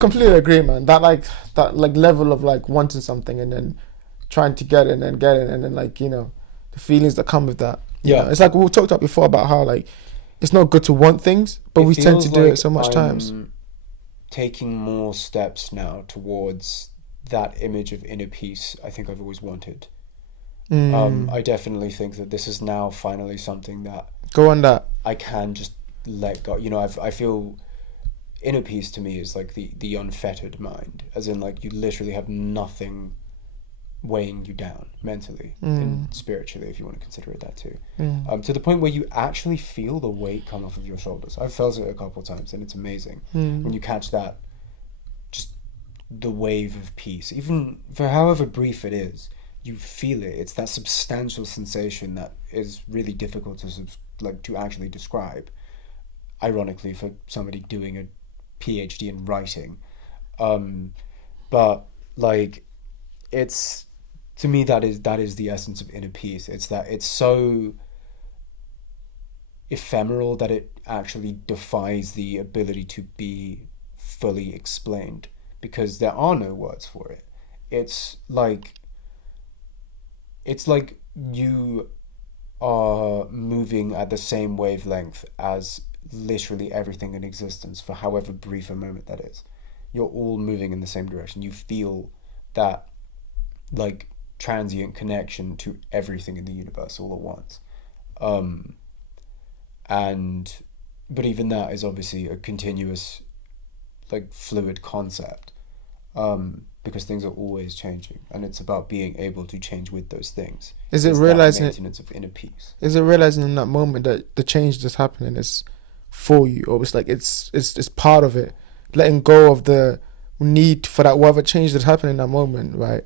Completely agree, man. That level of like wanting something and then trying to get it and then get it and then like the feelings that come with that. Yeah, It's like we talked about before about how like it's not good to want things, but it we tend to feels do it like so much times. I'm taking more steps now towards that image of inner peace I think I've always wanted. Mm, I definitely think that this is now finally something that go on that. I can just let go. I feel inner peace to me is like the unfettered mind, as in like you literally have nothing weighing you down mentally and Mm, spiritually, if you want to consider it that too. mm, To the point where you actually feel the weight come off of your shoulders. I've felt it a couple of times, and it's amazing when mm. you catch that, just the wave of peace, even for however brief it is. You feel it. It's that substantial sensation that is really difficult to like to actually describe. Ironically, for somebody doing a PhD in writing, um, but like it's to me that is the essence of inner peace. It's that it's so ephemeral that it actually defies the ability to be fully explained because there are no words for it. It's like it's like you are moving at the same wavelength as literally everything in existence for however brief a moment that is. You're all moving in the same direction. You feel that like transient connection to everything in the universe all at once. Um, and but even that is obviously a continuous like fluid concept, because things are always changing and it's about being able to change with those things. Is it It's that realizing it? maintenance of inner peace. Is it realizing in that moment that the change that's happening is for you, or it's like it's part of it, letting go of the need for that whatever change that's happening in that moment, right?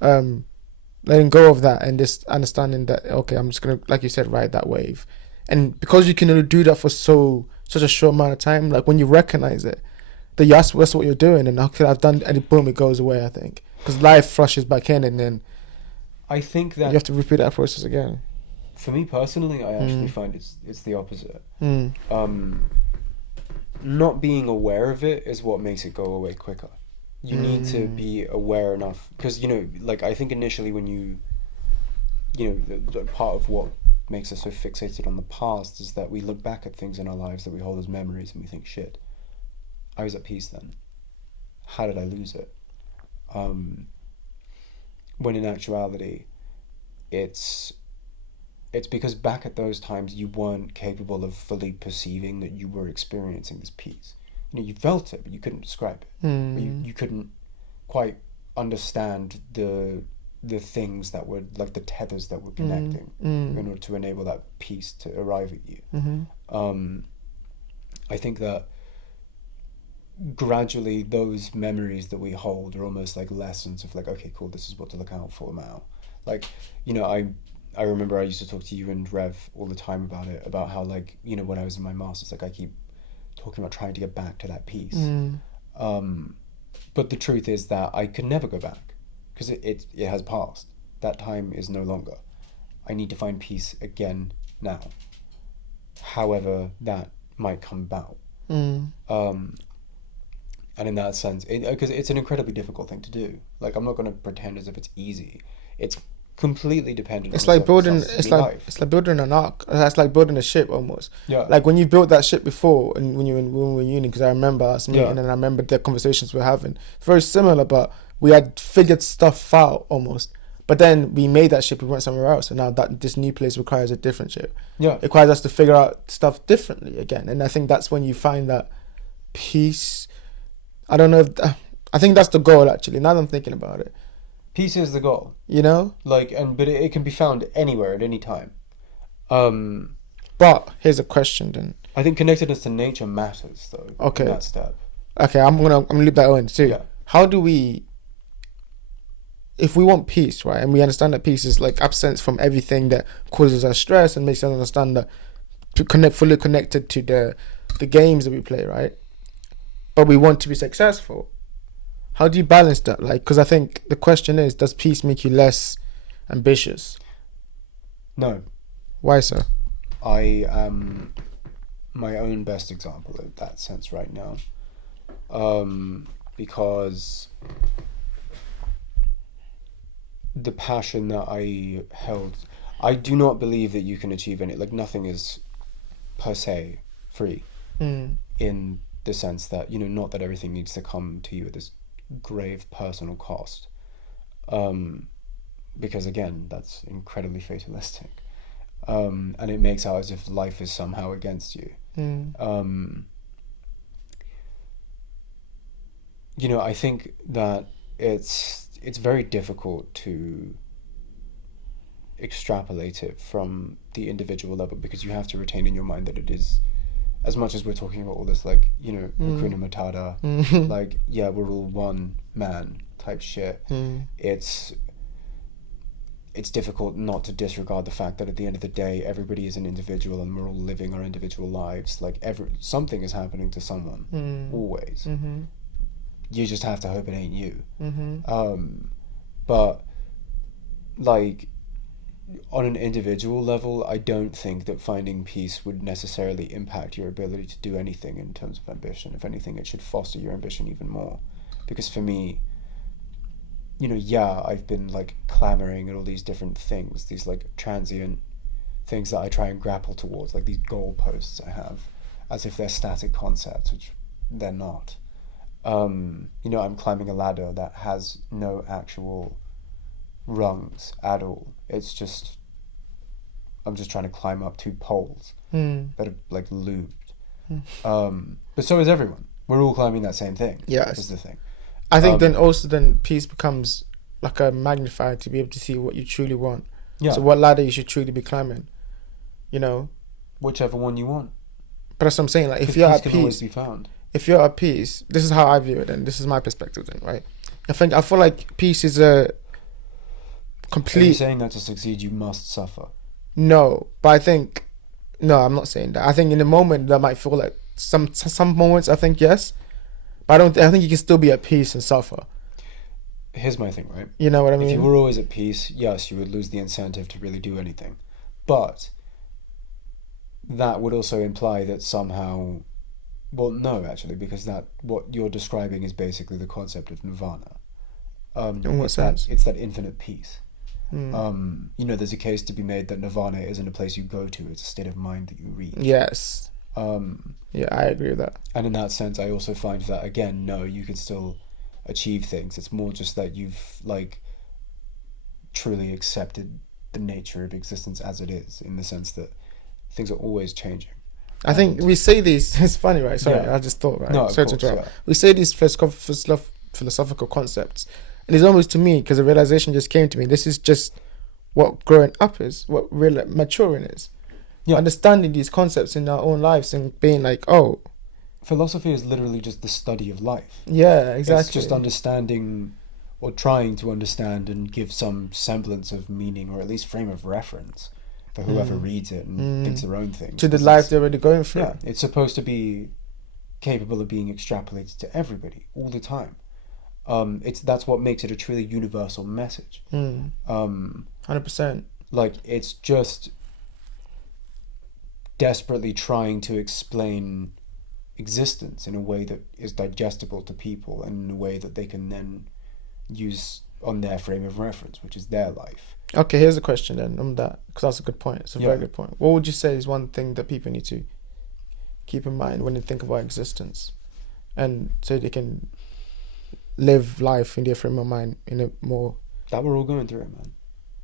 Um, letting go of that and just understanding that okay, I'm just gonna, like you said, ride that wave, and because you can only do that for such a short amount of time, like when you recognize it, that that's what you're doing, and okay, I've done, and boom, it goes away. I think because life flushes back in, and then I think you that have to repeat that process again. for me personally, I actually Mm, find it's the opposite. mm, Um, Not being aware of it is what makes it go away quicker. You need to mm, be aware enough because like I think initially when the part of what makes us so fixated on the past is that we look back at things in our lives that we hold as memories and we think, shit, I was at peace then. How did I lose it? Um, when in actuality, it's it's because back at those times you weren't capable of fully perceiving that you were experiencing this peace. You felt it, but you couldn't describe it. Or mm, you couldn't quite understand the things that were like the tethers that were mm, connecting mm, in order to enable that peace to arrive at you. mm, Um, I think that gradually those memories that we hold are almost like lessons of like, okay, cool, this is what to look out for now. Like, I remember I used to talk to you and Rev all the time about it, about how like, when I was in my masters, like I keep talking about trying to get back to that peace. mm, Um, but the truth is that I could never go back because it has passed. That time is no longer. I need to find peace again now, however that might come about. mm. Um, and in that sense, because it's an incredibly difficult thing to do. Like I'm not going to pretend as if it's easy. It's completely dependent on It's the like building. circumstances of your life. It's like building an ark. It's like building a ship almost. Yeah, Like when you built that ship before, and when we were in uni, because I remember us yeah, meeting, and I remember the conversations we are having. It's very similar, but we had figured stuff out almost. But then we made that ship. We went somewhere else, and now that this new place requires a different ship. yeah. It requires us to figure out stuff differently again, and I think that's when you find that peace. I don't know if I think that's the goal actually. Now that I'm thinking about it, Peace is the goal. you know. Like, but it can be found anywhere at any time. Um, But here's a question then. I think connectedness to nature matters though in Okay, that step. okay, I'm gonna leave that on too. Yeah, How do we, if we want peace, right, and we understand that peace is like absence from everything that causes us stress and makes us understand that to connect fully connected to the games that we play, right? But we want to be successful. How do you balance that? Like, because I think the question is, does peace make you less ambitious? no, Why so? I am my own best example in that sense right now. because the passion that I held, I do not believe that you can achieve any, like, nothing is per se free, in the sense that, you know, not that everything needs to come to you at this grave personal cost, because again, that's incredibly fatalistic, and it makes out as if life is somehow against you. You know, I think that it's very difficult to extrapolate it from the individual level, because you have to retain in your mind that it is, as much as we're talking about all this, like, you know, Hakuna Matata, like, yeah, we're all one man type shit. It's difficult not to disregard the fact that at the end of the day, everybody is an individual and we're all living our individual lives. Like, something is happening to someone, always. You just have to hope it ain't you. But, like, on an individual level, I don't think that finding peace would necessarily impact your ability to do anything in terms of ambition. If anything, it should foster your ambition even more. Because for me, you know, yeah, I've been, like, clamoring at all these different things, these, like, transient things that I try and grapple towards, like these goalposts I have, as if they're static concepts, which they're not. You know, I'm climbing a ladder that has no actual rungs at all. It's just, I'm just trying to climb up two poles that are, like, lubed. But so is everyone. We're all climbing that same thing. Yeah, That's the thing. I think then peace becomes like a magnifier to be able to see what you truly want. Yeah. So what ladder you should truly be climbing, you know? Whichever one you want. But that's what I'm saying. Like, if you're at can always peace, be found. if you're at peace, this is how I view it, and this is my perspective. Then, right? I feel like peace is a Are you complete. saying that to succeed you must suffer? No, but I think no, I'm not saying that. I think in the moment that might feel like some moments. I think yes, but I think you can still be at peace and suffer. Here's my thing, right? You know what I mean? If you were always at peace, yes, you would lose the incentive to really do anything. But that would also imply that somehow, well, no, actually, because that what you're describing is basically the concept of nirvana. In what sense? It's that infinite peace. You know, there's a case to be made that nirvana isn't a place you go to; it's a state of mind that you reach. Yes. Yeah, I agree with that. And in that sense, I also find that, again, no, you can still achieve things. It's more just that you've, like, truly accepted the nature of existence as it is, in the sense that things are always changing. I think we say these. It's funny, right? Sorry, Yeah. I just thought, right? No, of Sorry to course, interrupt. yeah. We say these philosophical concepts, and it's almost to me because a realization just came to me. This is just what growing up is, what real maturing is. Yeah. Understanding these concepts in our own lives and being like, oh, Philosophy is literally just the study of life. yeah, exactly. It's just understanding, or trying to understand and give some semblance of meaning, or at least frame of reference for whoever reads it and thinks their own things. to the Because life it's- they're already going through. Yeah, it's supposed to be capable of being extrapolated to everybody all the time. That's what makes it a truly universal message. 100%. Like, it's just desperately trying to explain existence in a way that is digestible to people, and in a way that they can then use on their frame of reference, which is their life. Okay, here's a question then on that, because that's a good point. It's a Yeah. very good point. What would you say is one thing that people need to keep in mind when they think about existence, and so they can live life in their frame of mind in a more That we're all going through it, man.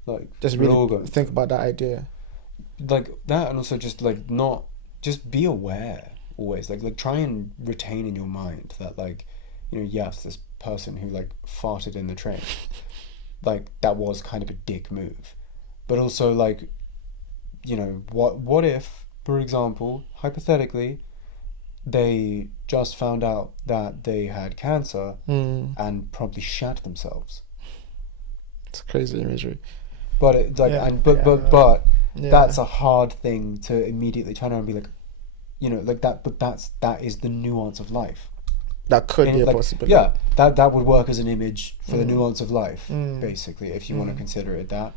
Like, just we're all really going think about that idea. like that, and also just, like, not just be aware always, like try and retain in your mind that, like, you know, yes, this person who, like, farted in the train, like, that was kind of a dick move, but also, like, you know, what if, for example, hypothetically, they just found out that they had cancer and probably shat themselves. It's crazy imagery. But it's like, Yeah, and but Yeah. that's a hard thing to immediately turn around and be like, you know, like that. But that is the nuance of life. That could And be a like, possibility. yeah, that would work as an image for the nuance of life, basically, if you want to consider it that.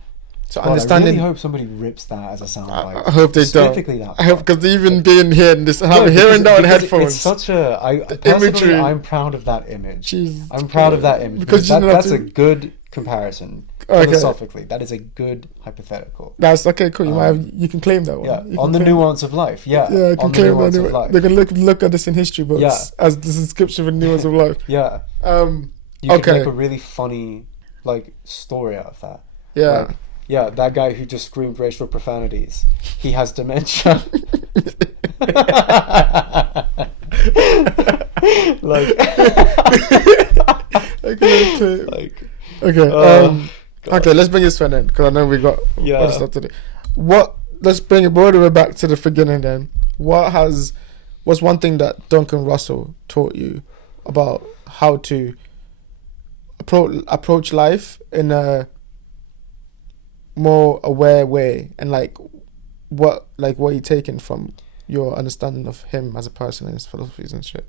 So God, I understanding. really hope somebody rips that as a soundbite. I hope they don't. Specifically that. I hope, because even being here and this, No, hearing that on because headphones. It's such a. the Personally, imagery. I'm proud of that image. Jesus I'm proud of that Christ. image Because because you don't have that's to- a good comparison. Okay. Philosophically, that is a good hypothetical. That's okay. Cool. You can claim that one. Yeah, You on can the claim- nuance of life. Yeah, Yeah, you can on the claim nuance that. of life. They can look at this in history books Yeah. as the description of nuance of life. Yeah, Um. you could Okay. make a really funny like story out of that. Yeah. Like, yeah, that guy who just screamed racial profanities, he has dementia. Like, Okay. like, Okay. God. Okay. Let's bring this to an end because I know we got Yeah. other stuff today. Let's bring it all the way back to the beginning. Then, what's one thing that Duncan Russell taught you about how to approach life in a more aware way, and what you taken from your understanding of him as a person and his philosophies and shit?